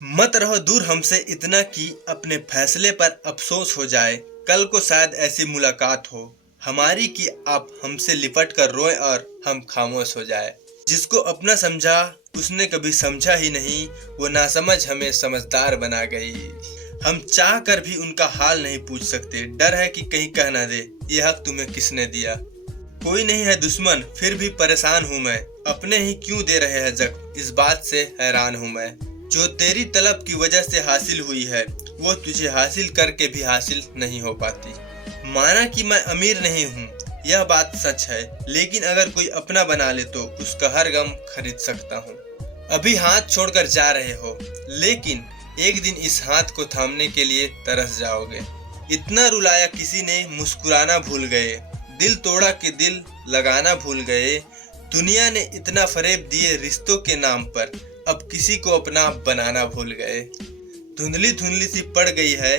मत रहो दूर हमसे इतना कि अपने फैसले पर अफसोस हो जाए। कल को शायद ऐसी मुलाकात हो हमारी कि आप हमसे लिपट कर रोए और हम खामोश हो जाए। जिसको अपना समझा उसने कभी समझा ही नहीं, वो नासमझ हमें समझदार बना गई। हम चाह कर भी उनका हाल नहीं पूछ सकते, डर है कि कहीं कह ना दे ये हक तुम्हें किसने दिया। कोई नहीं है दुश्मन फिर भी परेशान हूँ मैं, अपने ही क्यों दे रहे हैं जख्म इस बात से हैरान हूँ मैं। जो तेरी तलब की वजह से हासिल हुई है वो तुझे हासिल करके भी हासिल नहीं हो पाती। माना कि मैं अमीर नहीं हूँ यह बात सच है, लेकिन अगर कोई अपना बना ले तो उसका हर गम खरीद सकता हूँ। अभी हाथ छोड़कर जा रहे हो लेकिन एक दिन इस हाथ को थामने के लिए तरस जाओगे। इतना रुलाया किसी ने मुस्कुराना भूल गए, दिल तोड़ा के दिल लगाना भूल गए। दुनिया ने इतना फरेब दिए रिश्तों के नाम पर, अब किसी को अपना बनाना भूल गए। धुंधली धुंधली सी पड़ गई है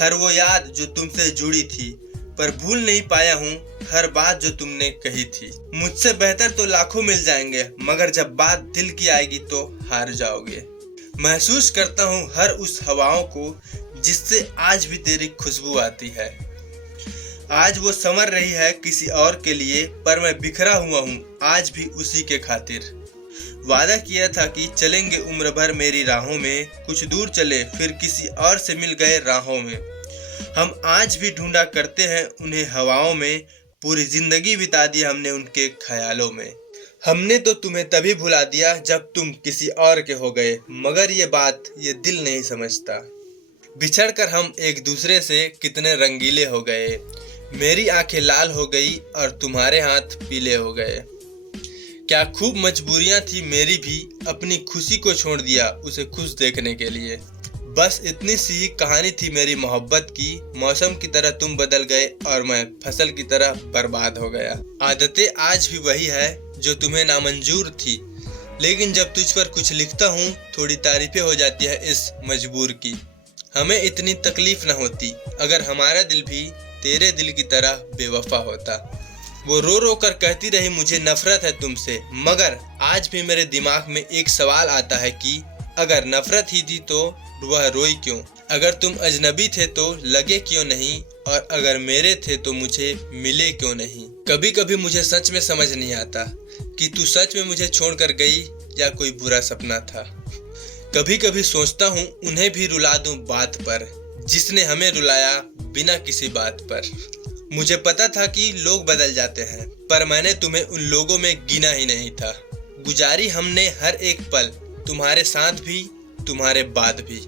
हर वो याद जो तुमसे जुड़ी थी, पर भूल नहीं पाया हूँ हर बात जो तुमने कही थी। मुझसे बेहतर तो लाखों मिल जाएंगे मगर जब बात दिल की आएगी तो हार जाओगे। महसूस करता हूँ हर उस हवाओं को जिससे आज भी तेरी खुशबू आती है। आज वो संवर रही है किसी और के लिए, पर मैं बिखरा हुआ हूँ आज भी उसी के खातिर। वादा किया था कि चलेंगे उम्र भर मेरी राहों में, कुछ दूर चले फिर किसी और से मिल गए राहों में। हम आज भी ढूंढा करते हैं उन्हें हवाओं में, पूरी जिंदगी बिता दी हमने उनके ख्यालों में। हमने तो तुम्हें तभी भुला दिया जब तुम किसी और के हो गए, मगर ये बात ये दिल नहीं समझता। बिछड़कर हम एक दूसरे से कितने रंगीले हो गए, मेरी आंखें लाल हो गई और तुम्हारे हाथ पीले हो गए। क्या खूब मजबूरियां थी मेरी भी, अपनी खुशी को छोड़ दिया उसे खुश देखने के लिए। बस इतनी सी ही कहानी थी मेरी मोहब्बत की, मौसम की तरह तुम बदल गए और मैं फसल की तरह बर्बाद हो गया। आदतें आज भी वही है जो तुम्हें नामंजूर थी, लेकिन जब तुझ पर कुछ लिखता हूँ थोड़ी तारीफें हो जाती है इस मजबूर की। हमें इतनी तकलीफ न होती अगर हमारा दिल भी तेरे दिल की तरह बेवफा होता। वो रो रो कर कहती रही मुझे नफरत है तुमसे, मगर आज भी मेरे दिमाग में एक सवाल आता है कि अगर नफरत ही थी तो वह रोई क्यों। अगर तुम अजनबी थे तो लगे क्यों नहीं, और अगर मेरे थे तो मुझे मिले क्यों नहीं। कभी कभी मुझे सच में समझ नहीं आता कि तू सच में मुझे छोड़कर गई या कोई बुरा सपना था। कभी कभी सोचता हूँ उन्हें भी रुला दूं बात पर, जिसने हमें रुलाया बिना किसी बात पर। मुझे पता था कि लोग बदल जाते हैं, पर मैंने तुम्हें उन लोगों में गिना ही नहीं था। गुजारी हमने हर एक पल, तुम्हारे साथ भी तुम्हारे बाद भी।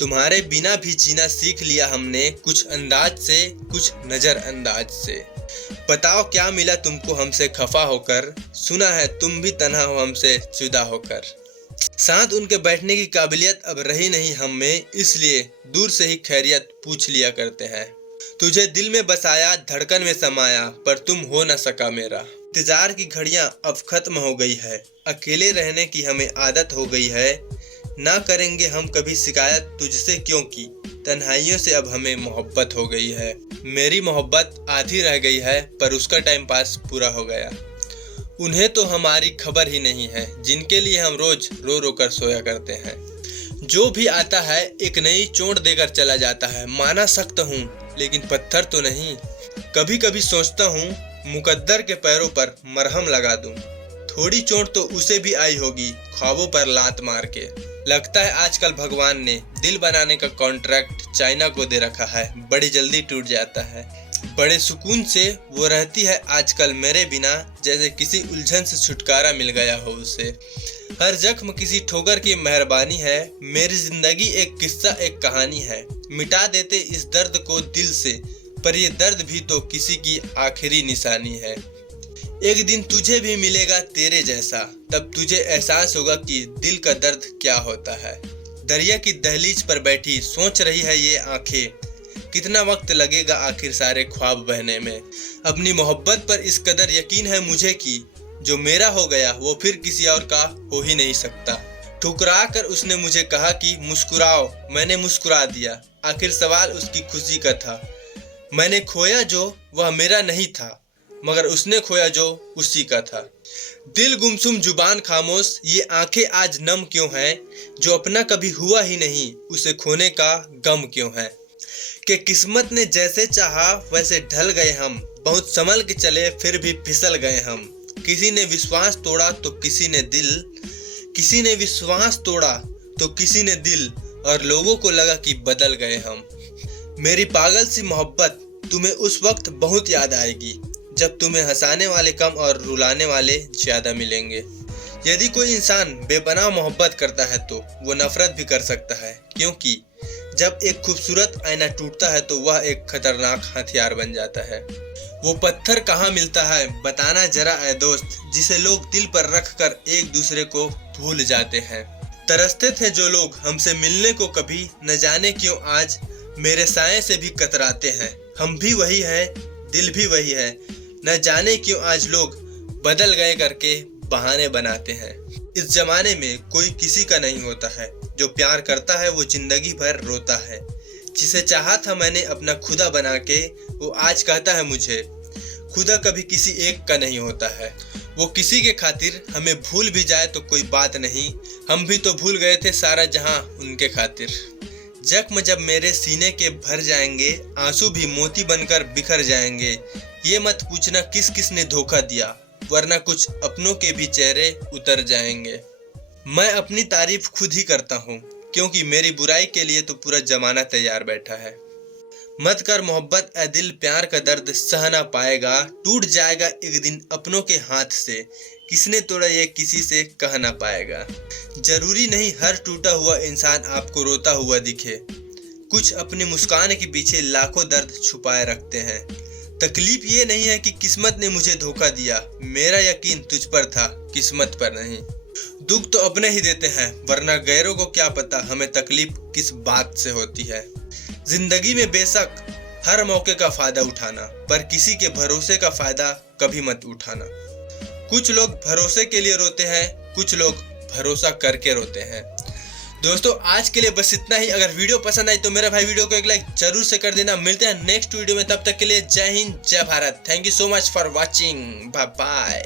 तुम्हारे बिना भी जीना सीख लिया हमने, कुछ अंदाज से कुछ नजरअंदाज से। बताओ क्या मिला तुमको हमसे खफा होकर, सुना है तुम भी तन्हा हो हमसे जुदा होकर। साथ उनके बैठने की काबिलियत अब रही नहीं हम में, इसलिए दूर से ही खैरियत पूछ लिया करते हैं। तुझे दिल में बसाया धड़कन में समाया, पर तुम हो न सका मेरा। इंतजार की घड़ियां अब खत्म हो गई है, अकेले रहने की हमें आदत हो गई है। ना करेंगे हम कभी शिकायत तुझसे क्योंकि तन्हाइयों से अब हमें मोहब्बत हो गई है। मेरी मोहब्बत आधी रह गई है पर उसका टाइम पास पूरा हो गया। उन्हें तो हमारी खबर ही नहीं है जिनके लिए हम रोज रो रो कर सोया करते हैं। जो भी आता है एक नई चोट देकर चला जाता है। माना सख्त हूँ लेकिन पत्थर तो नहीं। कभी कभी सोचता हूँ मुकद्दर के पैरों पर मरहम लगा दूं, थोड़ी चोट तो उसे भी आई होगी ख्वाबों पर लात मार के। लगता है आजकल भगवान ने दिल बनाने का कॉन्ट्रैक्ट चाइना को दे रखा है, बड़ी जल्दी टूट जाता है। बड़े सुकून से वो रहती है आजकल मेरे बिना, जैसे किसी उलझन से छुटकारा मिल गया हो उसे। हर जख्म किसी ठोकर की मेहरबानी है, मेरी जिंदगी एक किस्सा एक कहानी है। मिटा देते इस दर्द को दिल से, पर ये दर्द भी तो किसी की आखिरी निशानी है। एक दिन तुझे भी मिलेगा तेरे जैसा, तब तुझे एहसास होगा कि दिल का दर्द क्या होता है। दरिया की दहलीज पर बैठी सोच रही है ये आंखें, कितना वक्त लगेगा आखिर सारे ख्वाब बहने में। अपनी मोहब्बत पर इस कदर यकीन है मुझे कि जो मेरा हो गया वो फिर किसी और का हो ही नहीं सकता। ठुकरा कर उसने मुझे कहा कि मुस्कुराओ, मैंने मुस्कुरा दिया। आखिर सवाल उसकी खुशी का था। मैंने खोया जो वह मेरा नहीं था, मगर उसने खोया जो उसी का था। दिल गुमसुम जुबान खामोश, ये आंखें आज नम क्यों हैं। जो अपना कभी हुआ ही नहीं उसे खोने का गम क्यों है। कि किस्मत ने जैसे चाहा वैसे ढल गए हम, बहुत संभल के चले फिर भी फिसल गए हम। किसी ने विश्वास तोड़ा तो किसी ने दिल, किसी ने विश्वास तोड़ा तो किसी ने दिल, और लोगों को लगा कि बदल गए हम। मेरी पागल सी मोहब्बत तुम्हें उस वक्त बहुत याद आएगी जब तुम्हें हंसाने वाले कम और रुलाने वाले ज्यादा मिलेंगे। यदि कोई इंसान बेपनाह मोहब्बत करता है तो वो नफरत भी कर सकता है, क्योंकि जब एक खूबसूरत आईना टूटता है तो वह एक खतरनाक हथियार बन जाता है। वो पत्थर कहाँ मिलता है बताना जरा ऐ दोस्त, जिसे लोग दिल पर रख कर एक दूसरे को भूल जाते हैं। तरसते थे जो लोग हमसे मिलने को, कभी न जाने क्यों आज मेरे साये से भी कतराते हैं। हम भी वही है, दिल भी वही है, न जाने क्यों आज लोग बदल गए करके बहाने बनाते हैं। इस जमाने में कोई किसी का नहीं होता है, जो प्यार करता है वो जिंदगी भर रोता है। जिसे चाहा था मैंने अपना खुदा बना के, वो आज कहता है मुझे खुदा कभी किसी एक का नहीं होता है। वो किसी के खातिर हमें भूल भी जाए तो कोई बात नहीं, हम भी तो भूल गए थे सारा जहां उनके खातिर। जख्म जब मेरे सीने के भर जाएंगे, आंसू भी मोती बनकर बिखर जाएंगे। ये मत पूछना किस किस ने धोखा दिया, वरना कुछ अपनों के भी चेहरे उतर जाएंगे। मैं अपनी तारीफ खुद ही करता हूँ, क्योंकि मेरी बुराई के लिए तो पूरा जमाना तैयार बैठा है। मत कर मोहब्बत ए दिल, प्यार का दर्द सह ना पाएगा, टूट जाएगा एक दिन अपनों के हाथ से, किसने तोड़ा ये किसी से कह ना पाएगा। जरूरी नहीं हर टूटा हुआ इंसान आपको रोता हुआ दिखे, कुछ अपनी मुस्कान के पीछे लाखों दर्द छुपाए रखते हैं। तकलीफ ये नहीं है कि किस्मत ने मुझे धोखा दिया, मेरा यकीन तुझ पर था किस्मत पर नहीं। दुख तो अपने ही देते हैं, वरना गैरों को क्या पता हमें तकलीफ किस बात से होती है। जिंदगी में बेशक हर मौके का फायदा उठाना, पर किसी के भरोसे का फायदा कभी मत उठाना। कुछ लोग भरोसे के लिए रोते हैं, कुछ लोग भरोसा करके रोते हैं। दोस्तों आज के लिए बस इतना ही। अगर वीडियो पसंद आई तो मेरा भाई वीडियो को एक लाइक जरूर से कर देना। मिलते हैं नेक्स्ट वीडियो में, तब तक के लिए जय हिंद जय Bharat. Thank you so much for watching, bye bye.